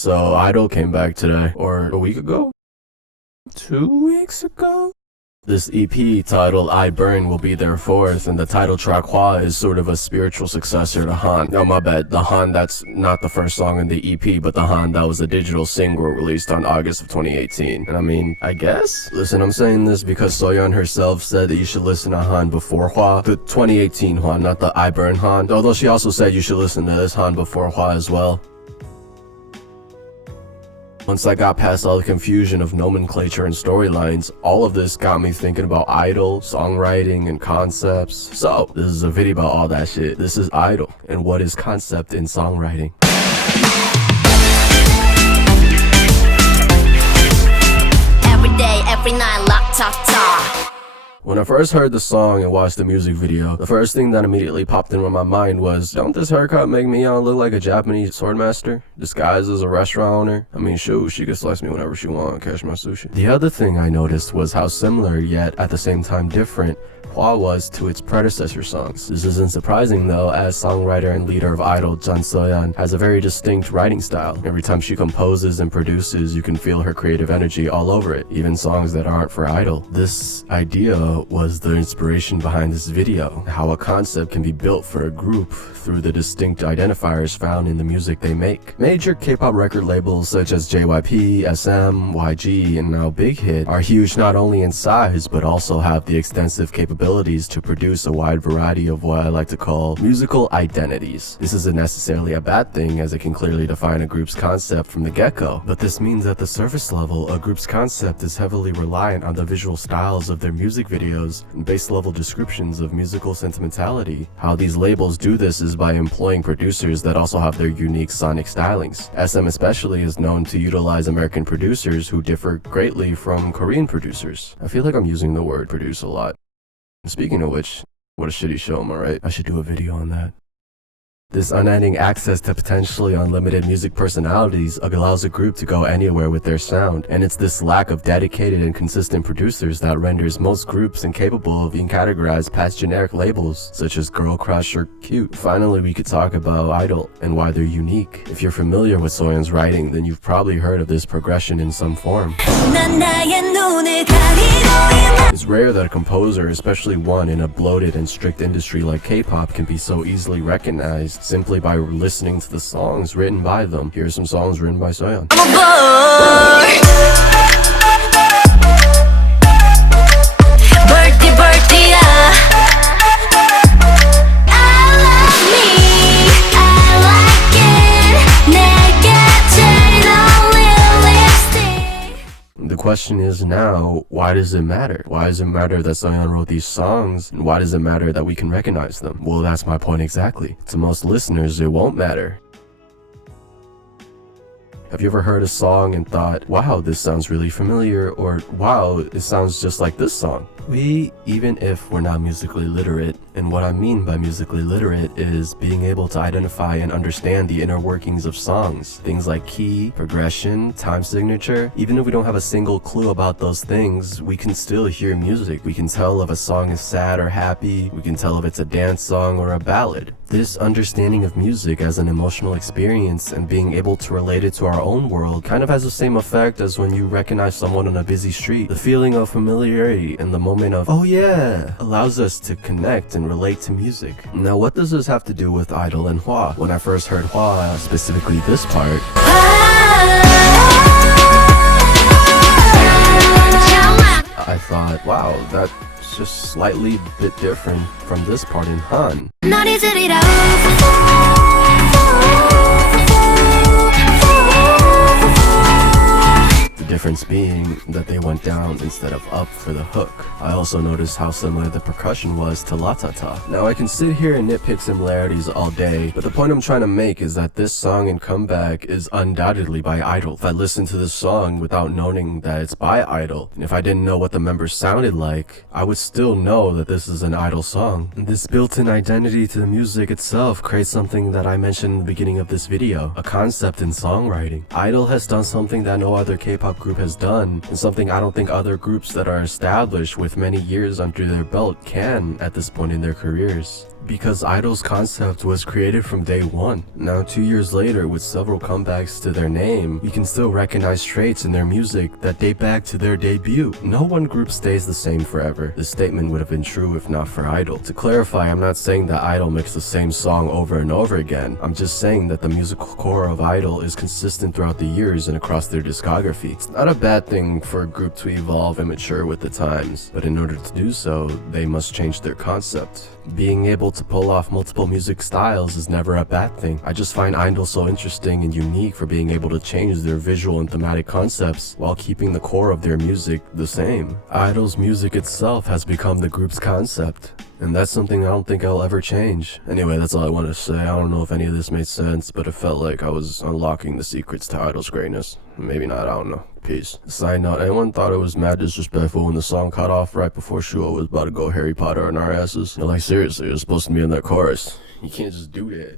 So Idol came back today, or a week ago? 2 weeks ago? This EP titled I Burn will be their fourth, and the title track Hwaa is sort of a spiritual successor to Han. No, my bad, the Han that's not the first song in the EP, but the Han that was a digital single released on August of 2018. And I mean, I guess? Listen, I'm saying this because Soyeon herself said that you should listen to Han before Hwaa. The 2018 Hwaa, not the I Burn Han. Although she also said you should listen to this Han before Hwaa as well. Once I got past all the confusion of nomenclature and storylines, all of this got me thinking about Idol, songwriting, and concepts. So, this is a video about all that shit. This is Idol, and what is concept in songwriting. Every day, every night, lock, talk, talk. When I first heard the song and watched the music video, the first thing that immediately popped into my mind was, don't this haircut make me look like a Japanese swordmaster disguised as a restaurant owner? I mean, shoot, she can slice me whenever she wants, catch my sushi. The other thing I noticed was how similar, yet at the same time different, Hwaa was to its predecessor songs. This isn't surprising though, as songwriter and leader of Idol, Jun Soyeon, has a very distinct writing style. Every time she composes and produces, you can feel her creative energy all over it, even songs that aren't for Idol. This idea was the inspiration behind this video, how a concept can be built for a group through the distinct identifiers found in the music they make. Major K-pop record labels such as JYP, SM, YG, and now Big Hit are huge not only in size, but also have the extensive capabilities to produce a wide variety of what I like to call musical identities. This isn't necessarily a bad thing, as it can clearly define a group's concept from the get-go, but this means at the surface level, a group's concept is heavily reliant on the visual styles of their music videos and base level descriptions of musical sentimentality. How these labels do this is by employing producers that also have their unique sonic stylings. SM especially is known to utilize American producers who differ greatly from Korean producers. I feel like I'm using the word produce a lot. Speaking of which, what a shitty show, am I right? I should do a video on that. This unending access to potentially unlimited music personalities allows a group to go anywhere with their sound, and it's this lack of dedicated and consistent producers that renders most groups incapable of being categorized past generic labels such as girl crush or cute. Finally, we could talk about Idol and why they're unique. If you're familiar with Soyeon's writing, then you've probably heard of this progression in some form. It's rare that a composer, especially one in a bloated and strict industry like K-pop, can be so easily recognized simply by listening to the songs written by them. Here are some songs written by Soyeon. The question is now, why does it matter? Why does it matter that Soyeon wrote these songs, and why does it matter that we can recognize them? Well, that's my point exactly. To most listeners, it won't matter. Have you ever heard a song and thought, wow, this sounds really familiar, or wow, it sounds just like this song? Even if we're not musically literate, and what I mean by musically literate is being able to identify and understand the inner workings of songs. Things like key, progression, time signature. Even if we don't have a single clue about those things, we can still hear music. We can tell if a song is sad or happy. We can tell if it's a dance song or a ballad. This understanding of music as an emotional experience and being able to relate it to our own world kind of has the same effect as when you recognize someone on a busy street. The feeling of familiarity and the moment of, oh yeah, allows us to connect and relate to music. Now, what does this have to do with Idol and Hwaa? When I first heard Hwaa, specifically this part, I thought, wow, that's just slightly bit different from this part in Han. The difference being that they went down instead of up for the hook. I also noticed how similar the percussion was to La Ta Ta. Now I can sit here and nitpick similarities all day, but the point I'm trying to make is that this song and Comeback is undoubtedly by Idol. If I listened to this song without knowing that it's by Idol, and if I didn't know what the members sounded like, I would still know that this is an Idol song. And this built-in identity to the music itself creates something that I mentioned in the beginning of this video, a concept in songwriting. Idol has done something that no other K-pop group group has done, and something I don't think other groups that are established with many years under their belt can at this point in their careers. Because Idol's concept was created from day one. Now 2 years later, with several comebacks to their name, we can still recognize traits in their music that date back to their debut. No one group stays the same forever. This statement would have been true if not for Idol. To clarify, I'm not saying that Idol makes the same song over and over again. I'm just saying that the musical core of Idol is consistent throughout the years and across their discography. It's not a bad thing for a group to evolve and mature with the times, but in order to do so, they must change their concept. Being able to pull off multiple music styles is never a bad thing. I just find Idol so interesting and unique for being able to change their visual and thematic concepts while keeping the core of their music the same. Idol's music itself has become the group's concept, and that's something I don't think I'll ever change. Anyway, that's all I wanted to say. I don't know if any of this made sense, but it felt like I was unlocking the secrets to Idol's greatness. Maybe not, I don't know. Peace. Side note, anyone thought it was mad disrespectful when the song cut off right before Hwaa was about to go Harry Potter on our asses? Like seriously, it was supposed to be in that chorus. You can't just do that.